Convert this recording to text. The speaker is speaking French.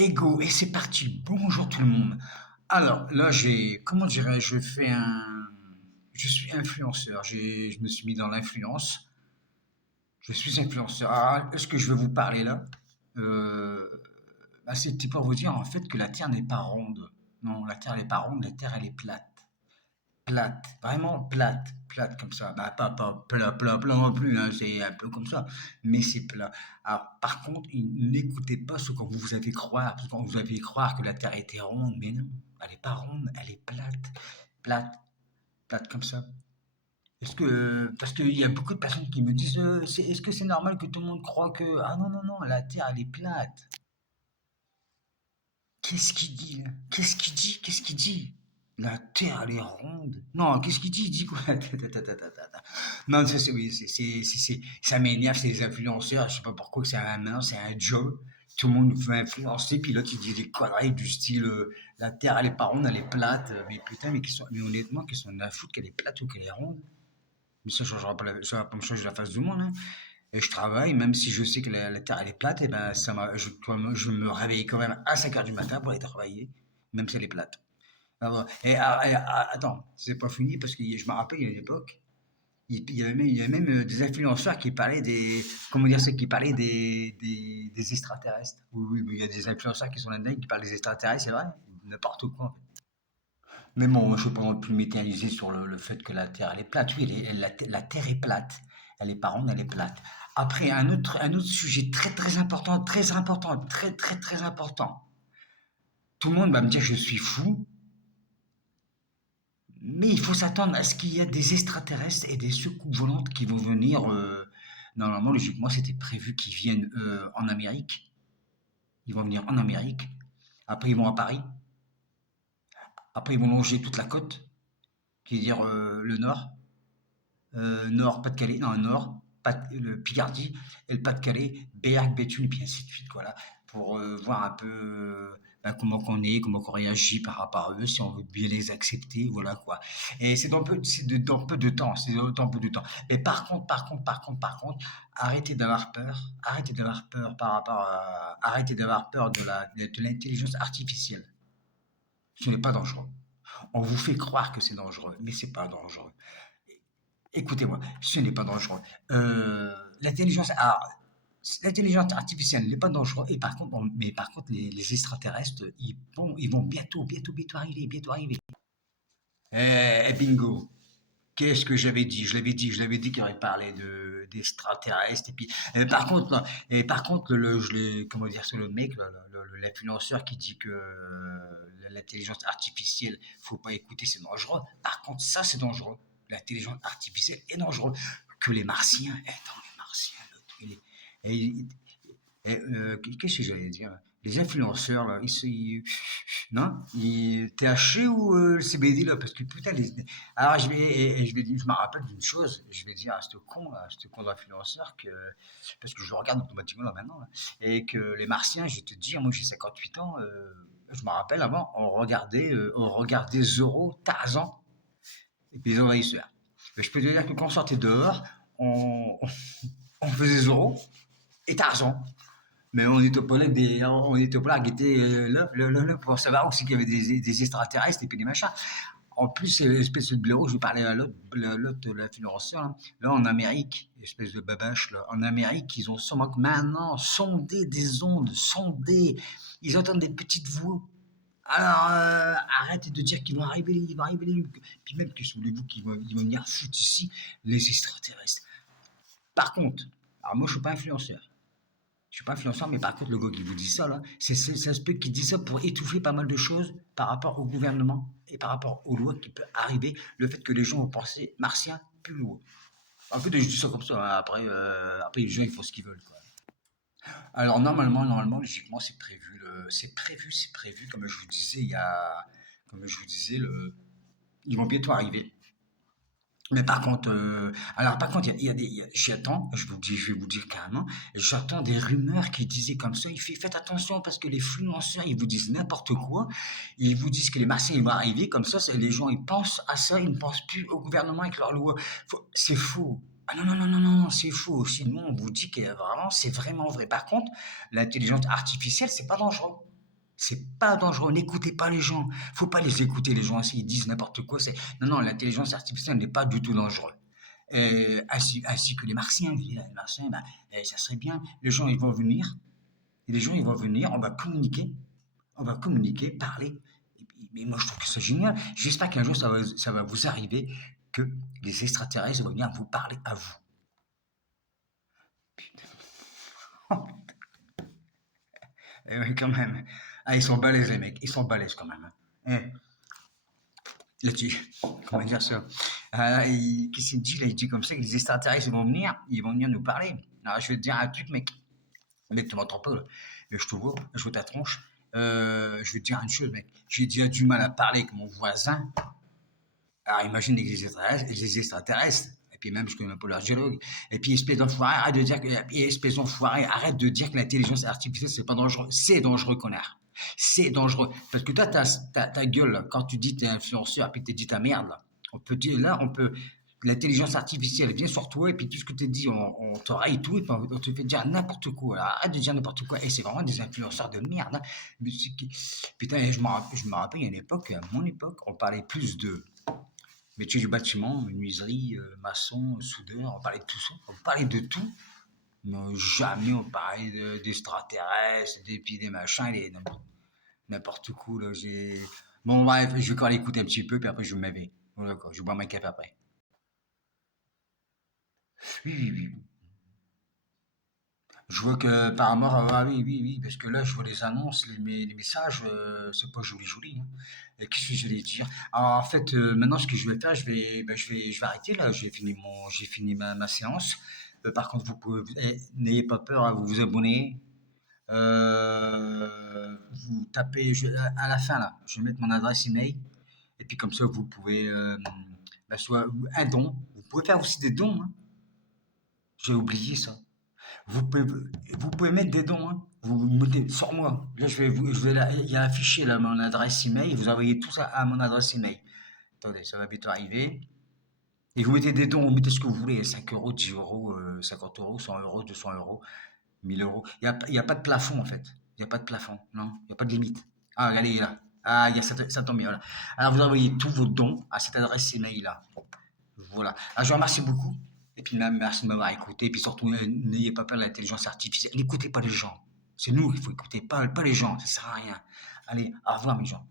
Ego, et c'est parti. Bonjour tout le monde. Alors là, comment dirais-je, je suis influenceur. Je me suis mis dans l'influence. Je suis influenceur. Alors, est-ce que je vais vous parler là? Euh, C'était pour vous dire en fait que la Terre n'est pas ronde. Non, la Terre n'est pas ronde. La Terre elle est plate. Plate, vraiment plate, plate comme ça. Bah, pas plat, plat, plat non plus, hein, c'est un peu comme ça, mais c'est plat. Alors, par contre, n'écoutez pas ce qu'on vous avez croire, parce qu'on vous avez croire que la Terre était ronde, mais non, elle n'est pas ronde, elle est plate, plate, plate comme ça. Parce qu'il y a beaucoup de personnes qui me disent, est-ce que c'est normal que tout le monde croit que, ah non, non, non, la Terre, elle est plate. Qu'est-ce qu'il dit là? Qu'est-ce qu'il dit? Qu'est-ce qu'il dit? La Terre, elle est ronde. Non, qu'est-ce qu'il dit? Il dit quoi? Non, ça, c'est, oui, ça m'énerve, c'est les influenceurs. Je sais pas pourquoi que maintenant, c'est un job. Tout le monde veut influencer, puis l'autre, il dit des conneries du style, la Terre, elle est pas ronde, elle est plate. Mais putain, mais honnêtement, qu'ils sont à foutre qu'elle est plate ou qu'elle est ronde. Mais ça changera pas ça va pas me changer la face du monde, hein. Et je travaille, même si je sais que la Terre elle est plate, et ben je me réveille quand même à 5 heures du matin pour aller travailler, même si elle est plate. Attends, c'est pas fini parce que je me rappelle, il y a une époque, il y avait même des influenceurs qui parlaient comment dire ça, qui parlaient des extraterrestres. Oui, oui, mais il y a des influenceurs qui sont là-dedans qui parlent des extraterrestres, c'est vrai, n'importe quoi en fait. Mais bon, moi, je ne veux pas non plus m'éterniser sur le fait que la Terre elle est plate. Oui, la Terre est plate. Elle est pas ronde, elle est plate. Après, un autre sujet très très important, très important, très très très important. Tout le monde va me dire que je suis fou, mais il faut s'attendre à ce qu'il y ait des extraterrestres et des soucoupes volantes qui vont venir. Normalement, logiquement, c'était prévu qu'ils viennent en Amérique. Ils vont venir en Amérique. Après, ils vont à Paris. Après, ils vont longer toute la côte, qui veut dire le nord. Nord, Pas-de-Calais, non, Nord, le Picardie et le Pas-de-Calais, Berck, Béthune, et puis ainsi de suite, voilà, pour voir un peu ben, comment qu'on est, comment qu'on réagit par rapport à eux, si on veut bien les accepter, voilà quoi. Et dans peu de temps, c'est dans peu de temps. Mais par contre, arrêtez d'avoir peur arrêtez d'avoir peur de l'intelligence artificielle. Ce n'est pas dangereux. On vous fait croire que c'est dangereux, mais c'est pas dangereux. Écoutez-moi, ce n'est pas dangereux. Euh, L'intelligence, ah, l'intelligence artificielle n'est pas dangereuse. Et par contre, mais par contre, les extraterrestres, ils vont bientôt arriver, bientôt arriver. Bingo. Qu'est-ce que j'avais dit? Je l'avais dit qu'il aurait parlé d'extraterrestres. Et puis, par contre, comment dire, c'est le mec, l'influenceur qui dit que l'intelligence artificielle, faut pas écouter, c'est dangereux. Par contre, ça, c'est dangereux. L'intelligence artificielle est dangereuse. Que les Martiens, attends, les Martiens, l'autre, et- qu'est-ce que j'allais dire? Les influenceurs, là, non? THC ou le CBD, là? Parce que putain, alors je me rappelle d'une chose, je vais dire à ce con d'influenceur parce que je le regarde automatiquement là maintenant, là, et que les Martiens, je vais te dire, moi j'ai 58 ans, je me rappelle avant, on regardait Zorro, Tarzan, et puis les envahisseurs. Mais je peux te dire que quand on sortait dehors, on, on faisait Zorro et Tarzan. Mais on était au plat qui était là, pour savoir aussi qu'il y avait des extraterrestres et puis des machins. En plus, c'est l'espèce de blaireau, je parlais à l'autre, l'influenceur, là, en Amérique, espèce de babache, là, en Amérique, ils ont sûrement que maintenant sondé des ondes, ils entendent des petites voix. Alors, arrêtez de dire qu'ils vont arriver, puis même que voulez-vous ils vont venir foutre ici les extraterrestres. Par contre, alors moi je suis pas influenceur, je suis pas influenceur, mais par contre, le gars qui vous dit ça, là, ça se peut qu'il dit ça pour étouffer pas mal de choses par rapport au gouvernement et par rapport aux lois qui peuvent arriver, le fait que les gens vont penser martien plus lourd. En fait, je dis ça comme ça, hein. Après, les gens, ils font ce qu'ils veulent, quoi. Alors, normalement, logiquement, c'est prévu, comme je vous disais, comme je vous disais, ils vont bientôt arriver. Mais par contre, par contre, j'attends, je vais vous dire carrément, j'attends des rumeurs qui disaient comme ça. Faites attention parce que les influenceurs, ils vous disent n'importe quoi. Ils vous disent que les Martiens, ils vont arriver comme ça. Les gens, ils pensent à ça, ils ne pensent plus au gouvernement avec leurs lois. C'est faux. Ah non, non, non, non, non, non, c'est faux. Sinon, on vous dit que vraiment, c'est vraiment vrai. Par contre, l'intelligence artificielle, c'est pas dangereux. C'est pas dangereux. N'écoutez pas les gens. Faut pas les écouter, les gens, s'ils disent n'importe quoi. Non, non, l'intelligence artificielle n'est pas du tout dangereuse. Ainsi que les martiens. Je dis, les martiens, bah, ça serait bien. Les gens, ils vont venir. Et les gens, ils vont venir. On va communiquer, parler. Mais moi, je trouve que c'est génial. J'espère qu'un jour, ça va vous arriver que les extraterrestres vont venir vous parler à vous. Eh oui, quand même. Ah, ils sont balèzes, les mecs. Ils sont balèzes, quand même, hein. Là-dessus, comment dire ça? Qu'est-ce qu'il dit là? Il dit comme ça que les extraterrestres ils vont venir nous parler. Alors, je vais te dire un truc, mec. Mec, tu m'entends pas, là. Je vois ta tronche. Je vais te dire une chose, mec. J'ai déjà du mal à parler avec mon voisin. Alors imagine les extraterrestres. Et puis même, je connais même pas leur dialogue. Et puis espèce d'enfoiré, arrête de dire que l'intelligence artificielle, c'est pas dangereux. C'est dangereux, connard. C'est dangereux. Parce que toi, ta gueule, là, quand tu dis que t'es influenceur, puis tu dit ta merde, là. L'intelligence artificielle vient sur toi, et puis tout ce que tu dit, on t'oreille tout, et puis on te fait dire n'importe quoi. Alors, arrête de dire n'importe quoi. Et c'est vraiment des influenceurs de merde, hein. Putain, je me rappelle, il y a une époque, à mon époque, on parlait plus de métier du bâtiment, menuiserie, maçon, soudeur, on parlait de tout ça, on parlait de tout, mais jamais on parlait d'extraterrestres, des machins, n'importe quoi. Là, bon, bref, je vais encore l'écouter un petit peu, puis après je vais me lever. Voilà, quoi, je vais boire ma café après. Oui, oui, oui. Je vois que par rapport ah oui, oui, oui, parce que là, je vois les annonces, les messages, c'est pas joli, joli, hein. Et qu'est-ce que j'allais dire? Alors, en fait, maintenant, ce que je vais faire, je vais arrêter là. J'ai fini ma séance. Par contre, n'ayez pas peur, hein, vous vous abonnez. Vous tapez, à la fin là, je vais mettre mon adresse email. Et puis comme ça, vous pouvez, soit un don. Vous pouvez faire aussi des dons, hein. J'ai oublié ça. Vous pouvez, vous pouvez mettre des dons, hein. Vous mettez sur moi. Là, il y a affiché là mon adresse email. Vous envoyez tout ça à mon adresse email. Attendez, ça va bientôt arriver. Et vous mettez des dons, vous mettez ce que vous voulez, 5 euros, 10 euros, 50 euros, 100 euros, 200 euros, 1000 euros. Il y a pas de plafond en fait. Il n'y a pas de plafond, non, il n'y a pas de limite. Ah, regardez là. Ah, ça tombe bien, voilà. Alors vous envoyez tous vos dons à cette adresse email là. Voilà. Alors, je vous remercie beaucoup. Et puis, même, merci de m'avoir écouté. Et puis surtout, n'ayez pas peur de l'intelligence artificielle. N'écoutez pas les gens. C'est nous qu'il faut écouter, pas les gens. Ça sert à rien. Allez, au revoir, mes gens.